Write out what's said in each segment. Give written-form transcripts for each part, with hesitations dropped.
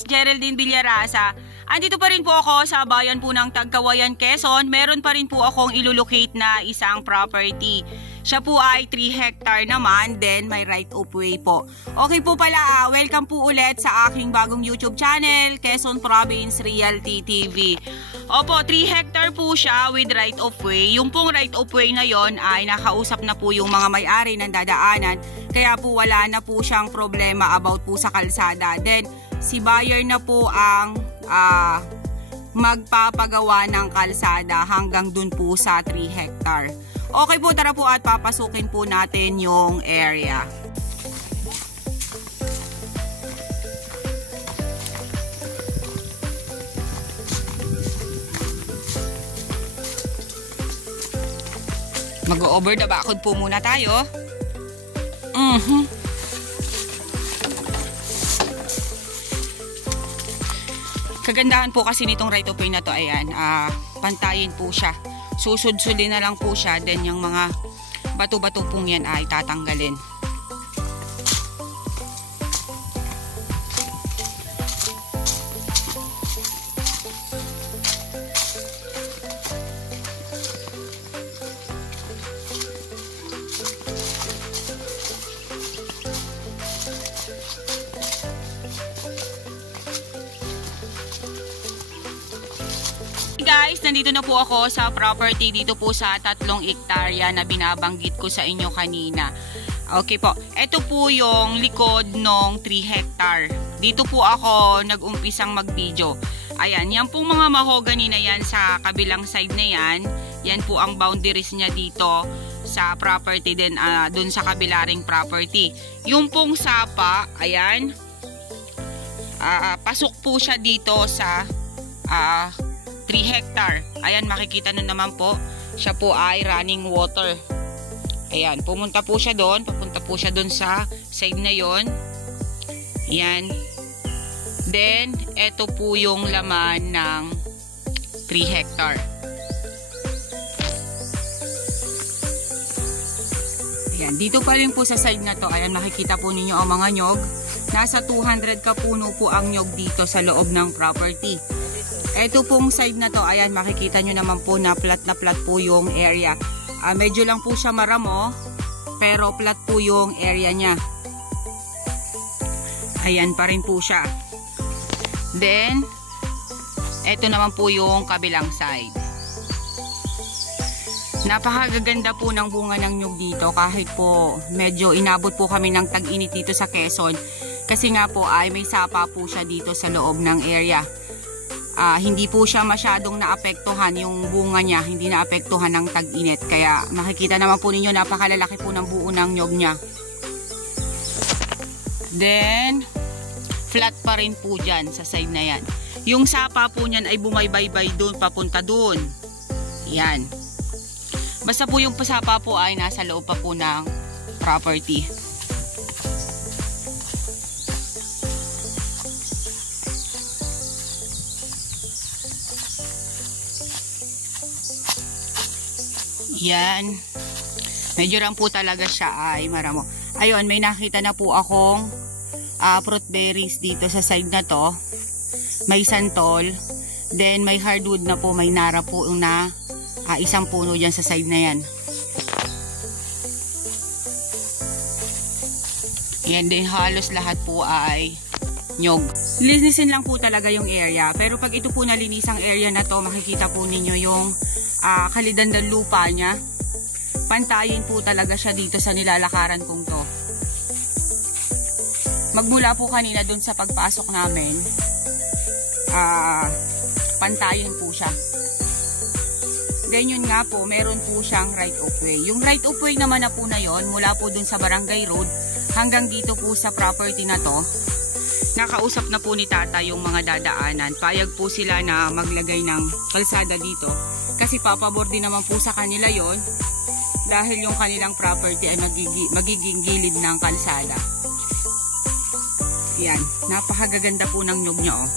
Miss Geraldine Villarasa. Andito pa rin po ako sa bayan po ng Tagkawayan, Quezon. Meron pa rin po akong ilulocate na isang property. Siya po ay 3 hectare naman, then may right of way po. Okay po pala, welcome po ulit sa aking bagong YouTube channel, Quezon Province Realty TV. Opo, 3 hectare po siya with right of way. Yung pong right of way na yon ay nakausap na po yung mga may-ari ng dadaanan. Kaya po wala na po siyang problema about po sa kalsada. Then, si buyer na po ang magpapagawa ng kalsada hanggang dun po sa 3 hectare. Okay po, tara po at papasukin po natin yung area. Mag-over the backwood po muna tayo. Kagandahan po kasi nitong right of way na to, ayan, pantayin po siya. Susud-sudin na lang po siya, then yung mga bato-bato pong yan ay tatanggalin. Guys, nandito na po ako sa property dito po sa 3 hektarya na binabanggit ko sa inyo kanina. Okay po, ito po yung likod ng 3 hectare. Dito po ako nag-umpisang mag-video. Ayan, yan pong mga mahogany na yan sa kabilang side na yan. Yan po ang boundaries niya dito sa property din, dun sa kabilaring property. Yung pong sapa, ayan, pasok po siya dito sa 3 hectare. Ayan, makikita nyo naman po, siya po ay running water. Ayan, pumunta po siya doon, papunta po siya doon sa side na yon. Ayan. Then, eto po yung laman ng 3 hectare. Ayan, dito pa rin po sa side na to, ayan, makikita po ninyo ang mga nyog. Nasa 200 ka puno po ang nyog dito sa loob ng property. Ito pong side na to, ayan, makikita nyo naman po na flat po yung area. Medyo lang po siya maramo, pero flat po yung area niya. Ayan pa rin po siya. Then, ito naman po yung kabilang side. Napakaganda po ng bunga ng nyug dito, kahit po medyo inabot po kami ng tag-init dito sa Quezon. Kasi nga po ay may sapa po siya dito sa loob ng area. Hindi po siya masyadong naapektuhan, yung bunga niya hindi naapektuhan ng tag-init, kaya makikita naman po ninyo napakalalaki po ng buo ng nyog niya. Then flat pa rin po dyan sa side na yan. Yung sapa po niyan ay bumaybaybay doon papunta doon. Yan, basta po yung sapa po ay nasa loob pa po ng property. Yan. Medyo lang po talaga siya ay maramo. Ayun, may nakita na po akong fruit berries dito sa side na to. May santol. Then may hardwood na po. May nara po na isang puno dyan sa side na yan. Yan din, halos lahat po ay nyog. Linisin lang po talaga yung area. Pero pag ito po nalinisang area na to, makikita po ninyo yung kalidad ng lupa niya. Pantayin po talaga siya dito sa nilalakaran kong to. Magmula po kanina dun sa pagpasok namin, pantayin po siya. Ganyan nga po, meron po siyang right of way. Yung right of way naman na po na yon, mula po dun sa barangay road hanggang dito po sa property na to, nakausap na po ni tata yung mga dadaanan. Payag po sila na maglagay ng kalsada dito. Kasi papabor din naman po sa kanila yon, dahil yung kanilang property ay magiging gilid ng kalsada. Yan, napakagaganda po ng nyog niya, oh.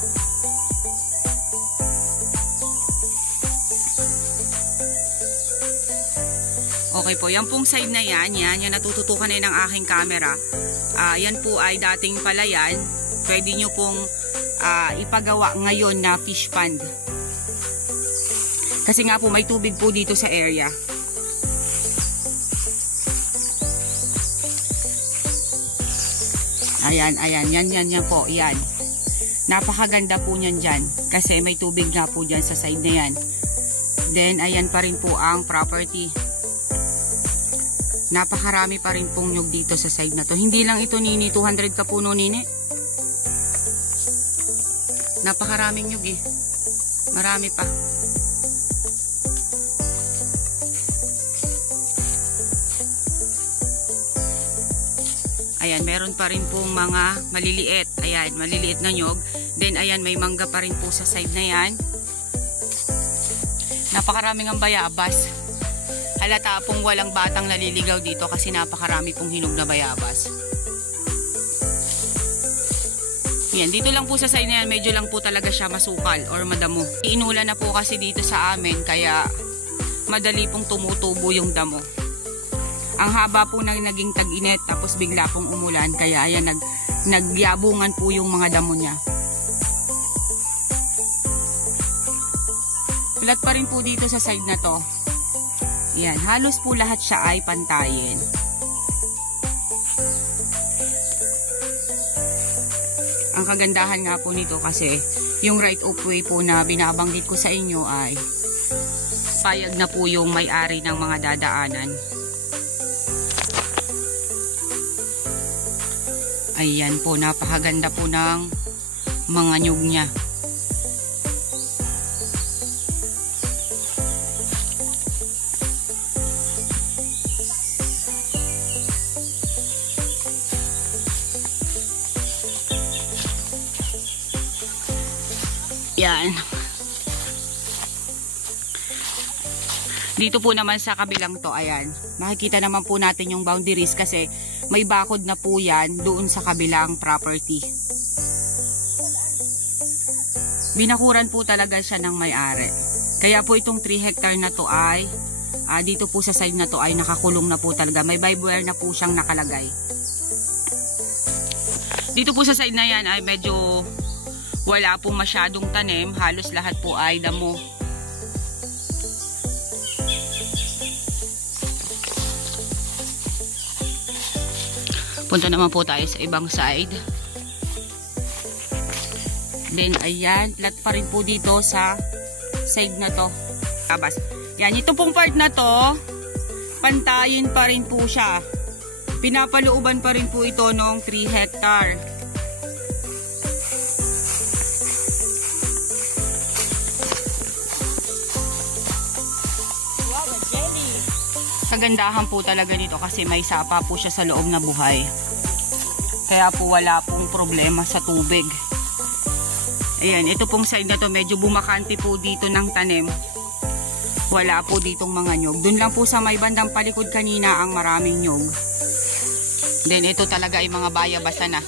Okay po, yan pong side na yan, yan natututukan na ng aking camera. Yan po ay dating palayan. Pwede nyo pong ipagawa ngayon na fish pond. Kasi nga po may tubig po dito sa area. Ayan, ayan, yan po, yan. Napakaganda po niyan dyan. Kasi may tubig nga po dyan sa side na yan. Then, ayan pa rin po ang property. Napakarami pa rin pong nyug dito sa side na to. Hindi lang ito, Nini, 200 ka puno, Nini. Napakaraming nyug eh. Marami pa. Ayan, meron pa rin pong mga maliliit. Ayan, maliliit na nyog. Then, ayan, may mangga pa rin po sa side na yan. Napakaraming ang bayabas. Halata pong walang batang naliligaw dito kasi napakarami pong hinog na bayabas. Ayan, dito lang po sa side na yan, medyo lang po talaga siya masukal or madamo. Inulan na po kasi dito sa amin, kaya madali pong tumutubo yung damo. Ang haba po na naging tag-init tapos bigla pong umulan, kaya ayan nagyabungan po yung mga damo niya. Flat pa rin po dito sa side na to. Ayan, halos po lahat siya ay pantayin. Ang kagandahan nga po nito kasi yung right of way po na binabanggit ko sa inyo ay payag na po yung may-ari ng mga dadaanan. Ayan po, napakaganda po ng mga nyug niya. Yan. Dito po naman sa kabilang to, ayan. Makikita naman po natin yung boundaries kasi may bakod na po yan doon sa kabilang property. Binakuran po talaga siya ng may-ari. Kaya po itong 3 hectare na to ay, dito po sa side na to ay nakakulong na po talaga. May barbed wire na po siyang nakalagay. Dito po sa side na yan ay medyo wala po masyadong tanim. Halos lahat po ay damo. Punta naman po tayo sa ibang side. Then, ayan, flat pa rin po dito sa side na to. Tabas. Yan, ito pong part na to, pantayin pa rin po siya. Pinapalooban pa rin po ito ng 3 hectare. Kagandahan po talaga dito kasi may sapa po siya sa loob na buhay. Kaya po wala pong problema sa tubig. Ayan, ito pong side na to medyo bumakanti po dito ng tanim. Wala po ditong mga nyog. Doon lang po sa may bandang palikod kanina ang maraming nyog. Then ito talaga ay mga bayabasa na.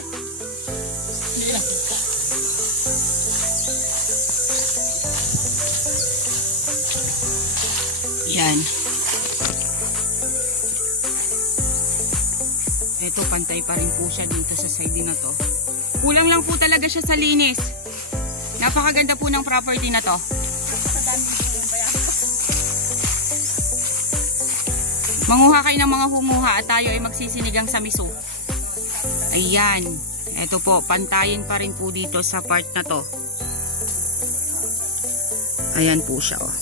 Yan. Ito, pantay pa rin po siya dito sa side na to. Kulang lang po talaga siya sa linis. Napakaganda po ng property na to. Manguha kayo ng mga humuha at tayo ay magsisinigang sa miso. Ayan. Ito po, pantayin pa rin po dito sa part na to. Ayan po siya, oh.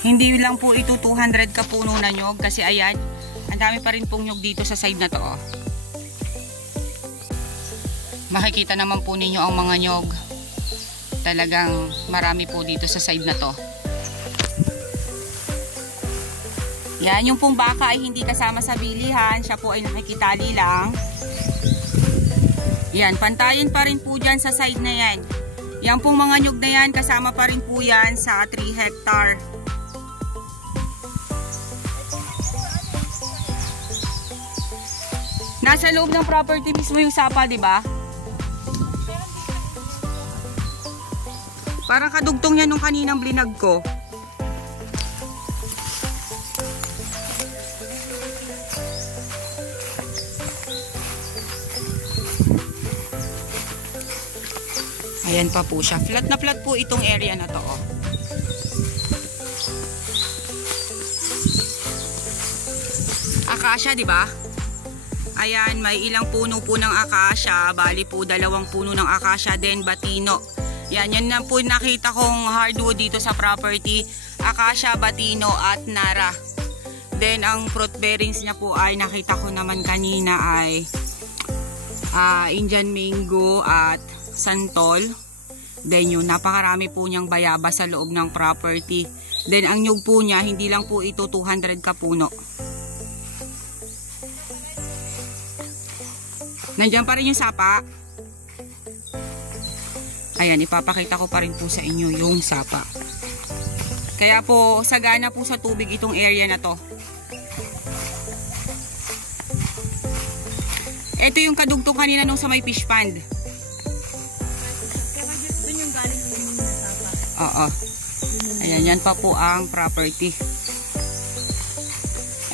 Hindi lang po ito 200 ka puno na nyog kasi ayan, ang dami pa rin pong nyog dito sa side na to, oh. Makikita naman po ninyo ang mga nyog. Talagang marami po dito sa side na to. Yan, yung pong baka ay hindi kasama sa bilihan. Siya po ay nakikitali lang. Yan, pantayin pa rin po dyan sa side na yan. Yan pong mga nyog na yan, kasama pa rin po yan sa 3 hectare. Nasa loob ng property mismo yung sapa, di ba? Parang kadugtong yan nung kaninang blinag ko. Ayan pa po siya. Flat na flat po itong area na to. Oh. Acacia, di ba? Ayan, may ilang puno po ng acacia. Bali po 2 puno ng acacia, then batino. Yan na po nakita kong hardwood dito sa property. Acacia, batino at nara. Then ang fruit bearings niya po ay nakita ko naman kanina ay Indian mango at santol. Then yun, napakarami po niyang bayaba sa loob ng property. Then ang nyug po niya, hindi lang po ito 200 kapuno. Nandiyan pa rin yung sapa. Ayan, ipapakita ko pa rin po sa inyo yung sapa. Kaya po, sagana po sa tubig itong area na to. Ito yung kadugtong kanina nung sa may fish pond. Oo. Ayan, yan pa po ang property.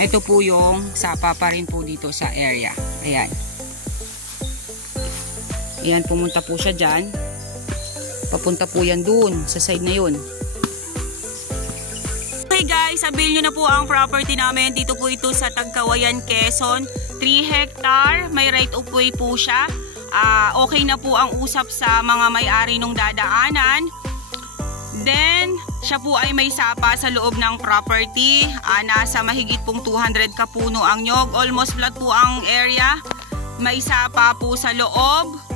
Ito po yung sapa pa rin po dito sa area. Ayan. Ayan, pumunta po siya dyan. Papunta po yan dun, sa side na yun. Okay guys, sabihin nyo na po ang property namin. Dito po ito sa Tagkawayan, Quezon. 3 hectare, may right of way po siya. Okay na po ang usap sa mga may-ari nung dadaanan. Then, siya po ay may sapa sa loob ng property. Nasa mahigit pong 200 kapuno ang nyog. Almost flat po ang area. May sapa po sa loob.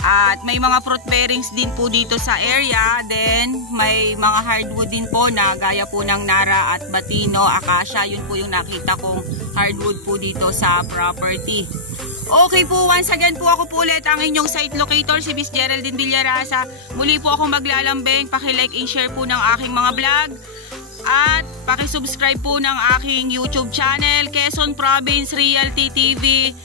At may mga fruit bearings din po dito sa area. Then may mga hardwood din po na gaya po ng nara at batino, acacia. Yun po yung nakita kong hardwood po dito sa property. Okay po, once again po ako po ulit ang inyong site locator, si Miss Geraldine Villarasa. Muli po akong maglalambing. Paki-like and share po ng aking mga vlog. At paki-subscribe po ng aking YouTube channel, Quezon Province Realty TV.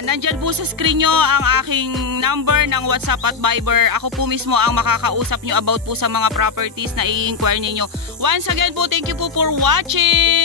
Nandyan po sa screen nyo ang aking number ng WhatsApp at Viber. Ako po mismo ang makakausap nyo about po sa mga properties na i-inquire ninyo. Once again po, thank you po for watching!